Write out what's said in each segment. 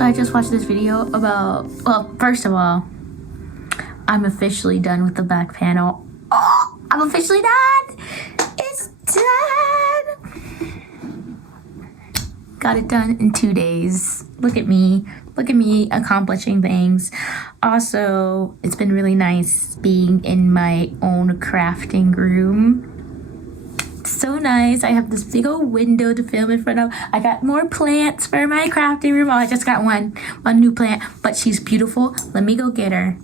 I just watched this video about, well, first of all, I'm officially done with the back panel. Oh, I'm officially done. It's done. Got it done in 2 days. Look at me. Look at me accomplishing things. Also, it's been really nice being in my own crafting room. So nice. I have this big old window to film in front of. I got more plants for my crafting room. Oh, I just got one new plant, but she's beautiful. Let me go get her.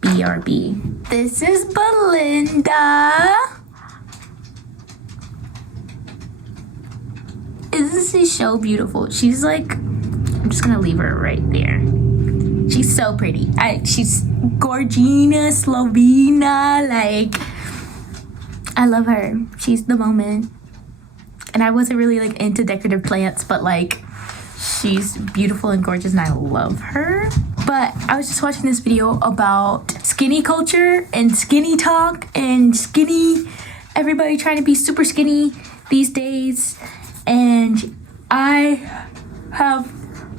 BRB. This is Belinda. Isn't she so beautiful? She's like, I'm just gonna leave her right there. She's so pretty. She's Gorgina, Slovena, like, I love her. She's the moment. And I wasn't really like into decorative plants, but like she's beautiful and gorgeous and I love her. But I was just watching this video about skinny culture and skinny talk and everybody trying to be super skinny these days. And I have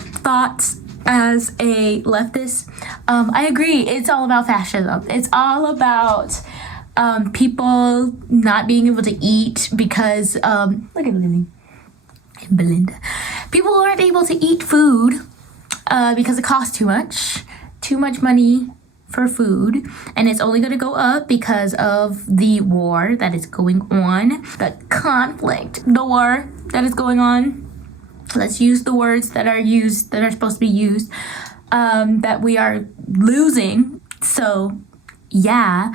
thoughts as a leftist. I agree. It's all about fascism. It's all about people not being able to eat because, look at Lily and Belinda. People aren't able to eat food because it costs too much money for food. And it's only going to go up because of the war that is going on, the conflict, the war that is going on. Let's use the words that are supposed to be used, that we are losing. So, yeah.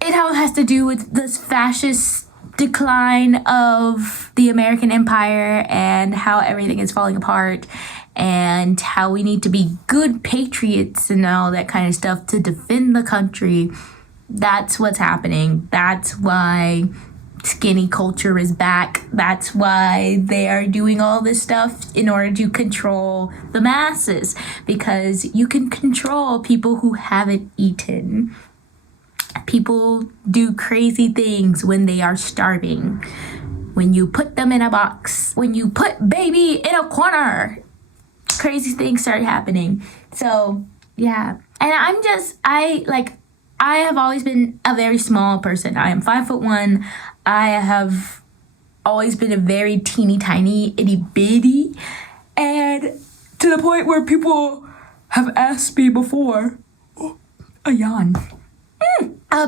It all has to do with this fascist decline of the American empire and how everything is falling apart and how we need to be good patriots and all that kind of stuff to defend the country. That's what's happening. That's why skinny culture is back. That's why they are doing all this stuff in order to control the masses, because you can control people who haven't eaten. People do crazy things when they are starving. When you put them in a box, when you put baby in a corner, crazy things start happening. So, yeah. And I have always been a very small person. I am 5'1". I have always been a very teeny tiny itty bitty. And to the point where people have asked me before, a yawn.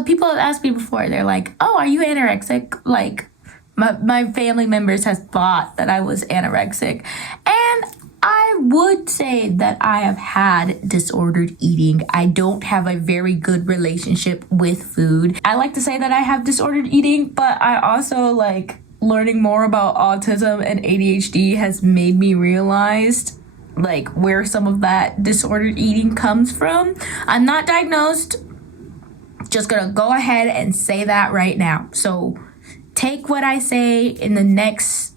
People have asked me before, they're like, oh, are you anorexic? Like, my family members has thought that I was anorexic. And I would say that I have had disordered eating. I don't have a very good relationship with food. I like to say that I have disordered eating, but I also like learning more about autism and ADHD has made me realize like where some of that disordered eating comes from. I'm not diagnosed. Just gonna go ahead and say that right now. So take what I say in the next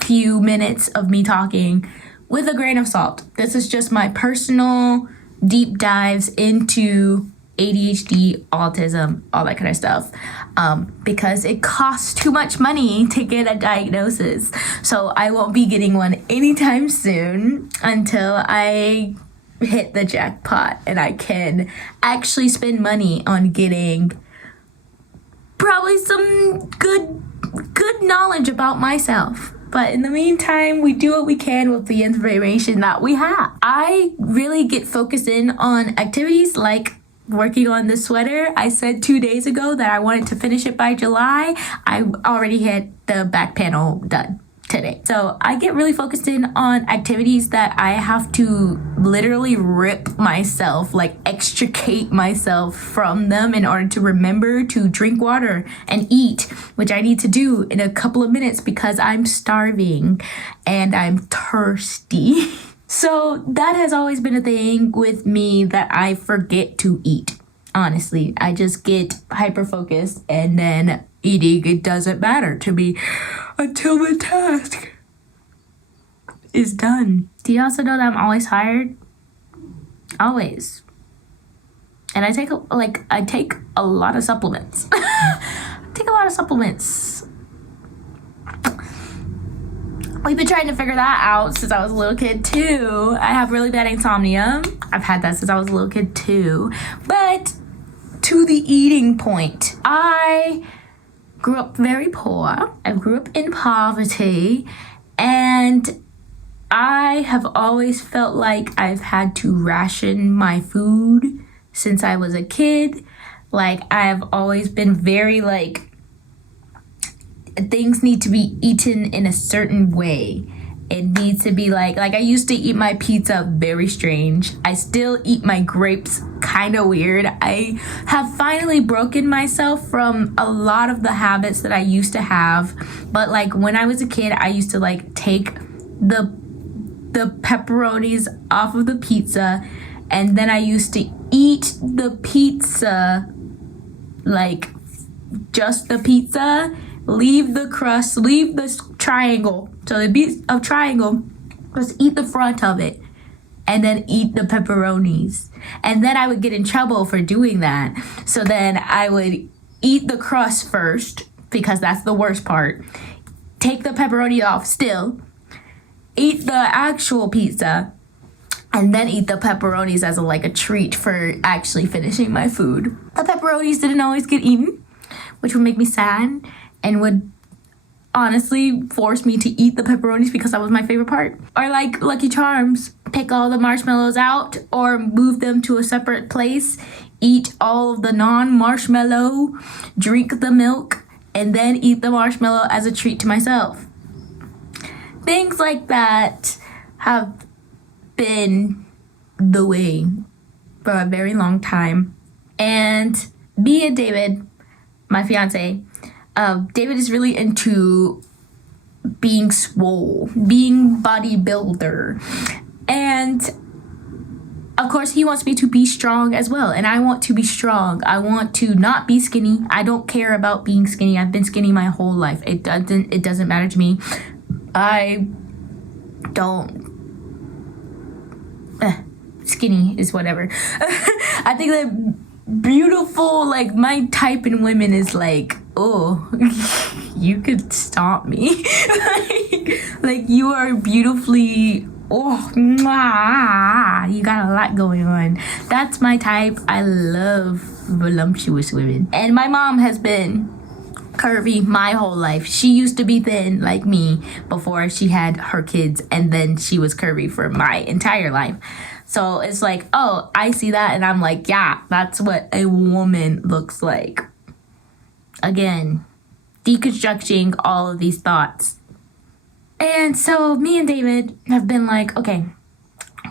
few minutes of me talking with a grain of salt. This is just my personal deep dives into ADHD, autism, all that kind of stuff, because it costs too much money to get a diagnosis. So I won't be getting one anytime soon until I hit the jackpot and I can actually spend money on getting probably some good knowledge about myself. But in the meantime, we do what we can with the information that we have. I really get focused in on activities like working on this sweater. I said 2 days ago that I wanted to finish it by July. I already had the back panel done today. So I get really focused in on activities that I have to literally rip myself, like extricate myself from them in order to remember to drink water and eat, which I need to do in a couple of minutes because I'm starving and I'm thirsty. So that has always been a thing with me that I forget to eat. Honestly, I just get hyper focused and then eating, it doesn't matter to me until the task is done. Do you also know that I'm always tired? Always. And I take a lot of supplements. we've been trying to figure that out since I was a little kid too. I have really bad insomnia. I've had that since I was a little kid too. But to the eating point, I grew up very poor. I grew up in poverty, and I have always felt like I've had to ration my food since I was a kid. Like, I've always been very like, things need to be eaten in a certain way. It needs to be like I used to eat my pizza very strange. I still eat my grapes kind of weird. I have finally broken myself from a lot of the habits that I used to have. But like when I was a kid, I used to like take the pepperonis off of the pizza, and then I used to eat the pizza, like just the pizza, leave the crust, leave the triangle. So the piece of triangle, just eat the front of it and then eat the pepperonis. And then I would get in trouble for doing that. So then I would eat the crust first, because that's the worst part. Take the pepperoni off still. Eat the actual pizza. And then eat the pepperonis as a treat for actually finishing my food. The pepperonis didn't always get eaten, which would make me sad and would honestly force me to eat the pepperonis because that was my favorite part. Or like Lucky Charms, pick all the marshmallows out or move them to a separate place, eat all of the non-marshmallow, drink the milk, and then eat the marshmallow as a treat to myself. Things like that have been the way for a very long time. And me and David, my fiance, David is really into being swole, being bodybuilder. And of course he wants me to be strong as well. And I want to be strong. I want to not be skinny. I don't care about being skinny. I've been skinny my whole life. It doesn't matter to me. I don't skinny is whatever. I think that beautiful, like my type in women is like, oh, you could stomp me. like you are beautifully, oh, mwah, you got a lot going on. That's my type. I love voluptuous women. And my mom has been curvy my whole life. She used to be thin like me before she had her kids, and then she was curvy for my entire life. So it's like, oh, I see that, and I'm like, yeah, that's what a woman looks like. Again, deconstructing all of these thoughts. And so me and David have been like, okay,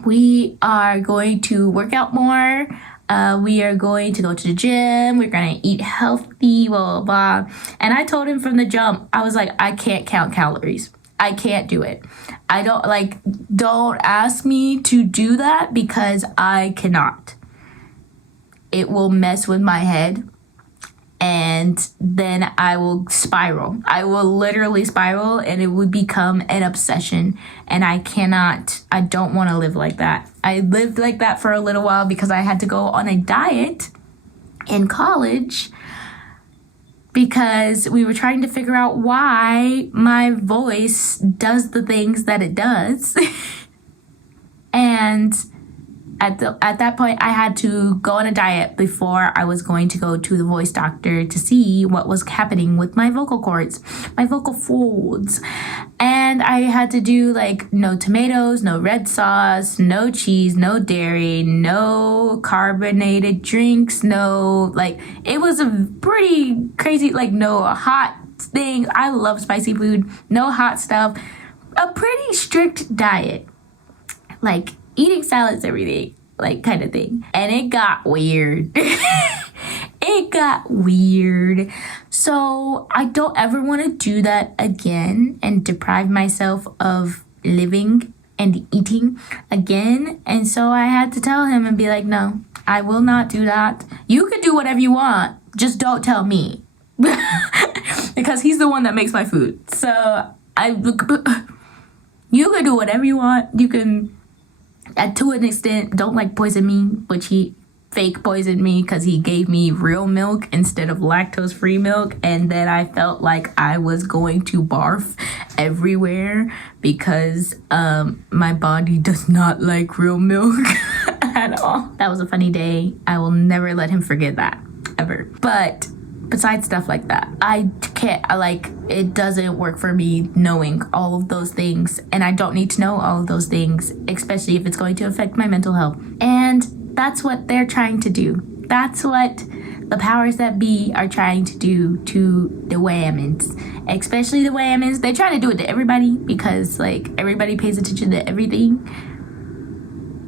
we are going to work out more. We are going to go to the gym. We're going to eat healthy, blah, blah, blah. And I told him from the jump, I was like, I can't count calories. I can't do it. Don't ask me to do that because I cannot. It will mess with my head. And then I will spiral. I will literally spiral, and it would become an obsession. And I don't want to live like that. I lived like that for a little while because I had to go on a diet in college because we were trying to figure out why my voice does the things that it does. And at that point, I had to go on a diet before I was going to go to the voice doctor to see what was happening with my vocal cords, my vocal folds. And I had to do no tomatoes, no red sauce, no cheese, no dairy, no carbonated drinks, it was a pretty crazy, no hot thing. I love spicy food, no hot stuff, a pretty strict diet. Eating salads every day, kind of thing. And it got weird. It got weird. So I don't ever want to do that again and deprive myself of living and eating again. And so I had to tell him and be like, no, I will not do that. You can do whatever you want. Just don't tell me. Because he's the one that makes my food. So you can do whatever you want. You can, to an extent, don't poison me, which he fake poisoned me because he gave me real milk instead of lactose-free milk, and then I felt like I was going to barf everywhere because my body does not like real milk at all. That was a funny day. I will never let him forget that, ever. But besides stuff like that, it doesn't work for me knowing all of those things, and I don't need to know all of those things, especially if it's going to affect my mental health. And that's what they're trying to do. That's what the powers that be are trying to do to the women's, especially the women's. They're trying to do it to everybody because everybody pays attention to everything,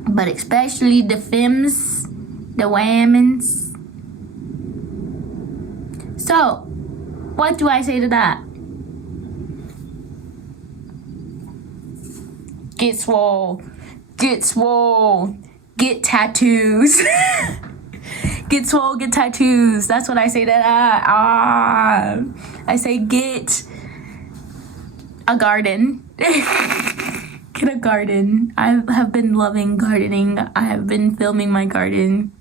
but especially the femmes, the women's. So, what do I say to that? Get swole. Get swole. Get tattoos. Get swole, get tattoos. That's what I say to that. I say get a garden. Get a garden. I have been loving gardening. I have been filming my garden,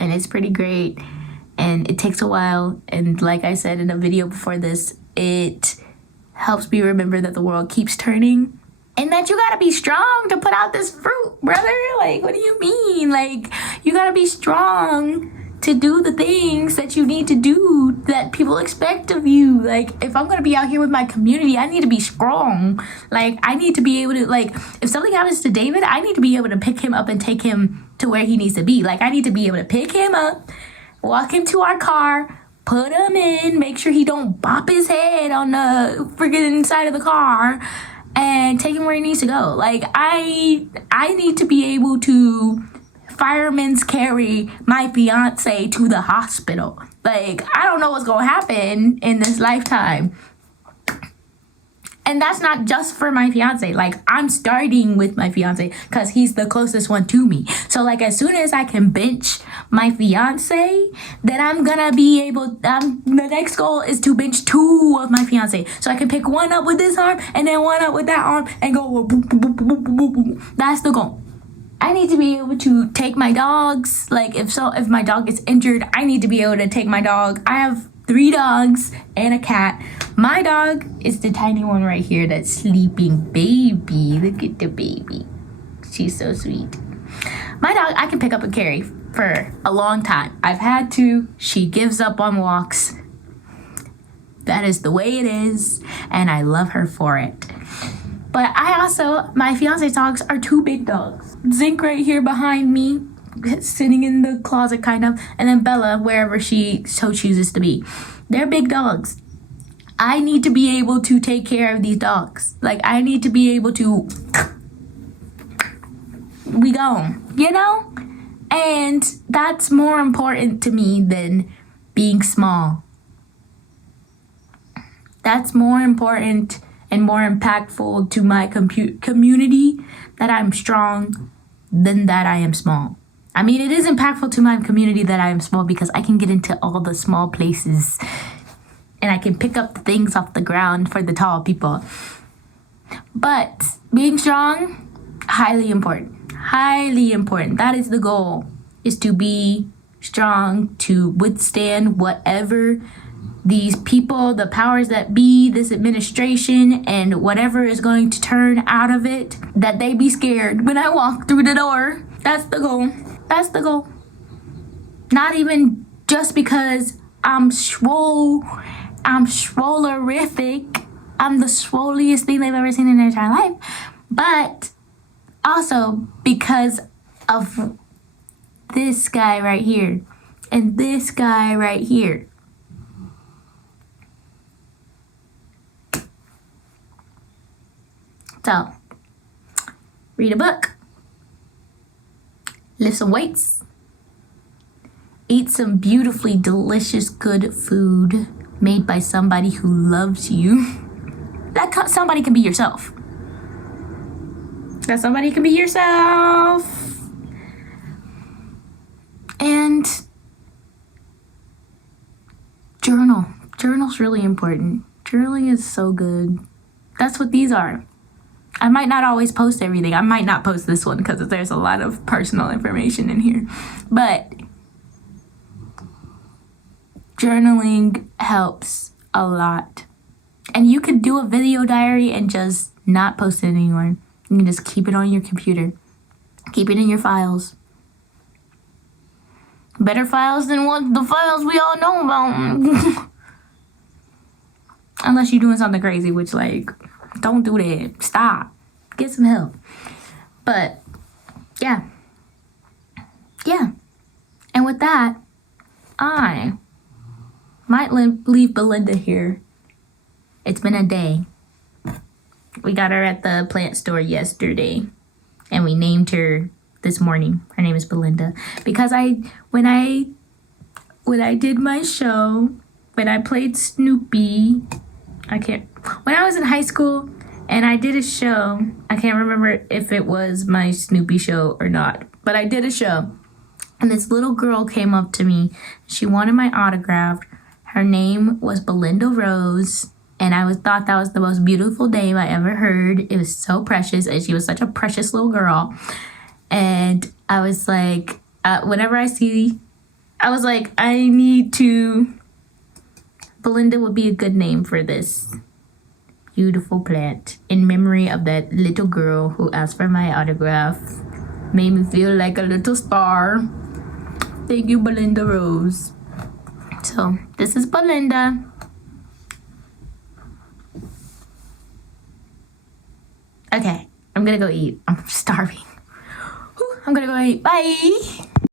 and it's pretty great. And it takes a while. And like I said in a video before this, it helps me remember that the world keeps turning. And that you gotta be strong to put out this fruit, brother. What do you mean? You gotta be strong to do the things that you need to do that people expect of you. If I'm gonna be out here with my community, I need to be strong. I need to be able to, if something happens to David, I need to be able to pick him up and take him to where he needs to be. I need to be able to pick him up, walk him to our car, put him in, make sure he don't bop his head on the friggin' side of the car, and take him where he needs to go. I need to be able to fireman's carry my fiance to the hospital. I don't know what's gonna happen in this lifetime. And that's not just for my fiance. I'm starting with my fiance because he's the closest one to me. So as soon as I can bench my fiance, then I'm gonna be able, the next goal is to bench 2 of my fiance. So I can pick one up with this arm and then one up with that arm and go boop, boop, boop, boop, boop, boop. That's the goal. I need to be able to take my dogs. If my dog gets injured, I need to be able to take my dog. I have 3 dogs and a cat. My dog is the tiny one right here that's sleeping. Baby, look at the baby. She's so sweet. My dog, I can pick up and carry for a long time. I've had to. She gives up on walks. That is the way it is, and I love her for it. But my fiance's dogs are 2 big dogs. Zinc right here behind me, sitting in the closet kind of, and then Bella wherever she so chooses to be. They're big dogs. I need to be able to take care of these dogs. I need to be able to, we gone, And that's more important to me than being small. That's more important and more impactful to my community that I'm strong than that I am small. It is impactful to my community that I am small because I can get into all the small places and I can pick up the things off the ground for the tall people. But being strong, highly important. Highly important. That is the goal, is to be strong, to withstand whatever these people, the powers that be, this administration, and whatever is going to turn out of it, that they be scared when I walk through the door. That's the goal. That's the goal. Not even just because I'm swole, I'm swolerific, I'm the swoliest thing they've ever seen in their entire life, but also because of this guy right here and this guy right here. So, read a book, lift some weights, eat some beautifully delicious good food made by somebody who loves you. That somebody can be yourself. That somebody can be yourself. And journal. Journal's really important. Journaling is so good. That's what these are. I might not always post everything. I might not post this one because there's a lot of personal information in here. But journaling helps a lot. And you could do a video diary and just not post it anywhere. You can just keep it on your computer. Keep it in your files. Better files than what the files we all know about. Unless you're doing something crazy, which, like, don't do that. Stop. Get some help. But, yeah. Yeah. And with that, I might leave Belinda here. It's been a day. We got her at the plant store yesterday. And we named her this morning. Her name is Belinda. Because when I did my show, when I played Snoopy, when I was in high school and I did a show, I can't remember if it was my Snoopy show or not, but I did a show. And this little girl came up to me. She wanted my autograph. Her name was Belinda Rose. And I thought that was the most beautiful name I ever heard. It was so precious. And she was such a precious little girl. And I was like, whenever I was like, Belinda would be a good name for this beautiful plant. In memory of that little girl who asked for my autograph. Made me feel like a little star. Thank you, Belinda Rose. So, this is Belinda. Okay, I'm gonna go eat. I'm starving. I'm gonna go eat. Bye.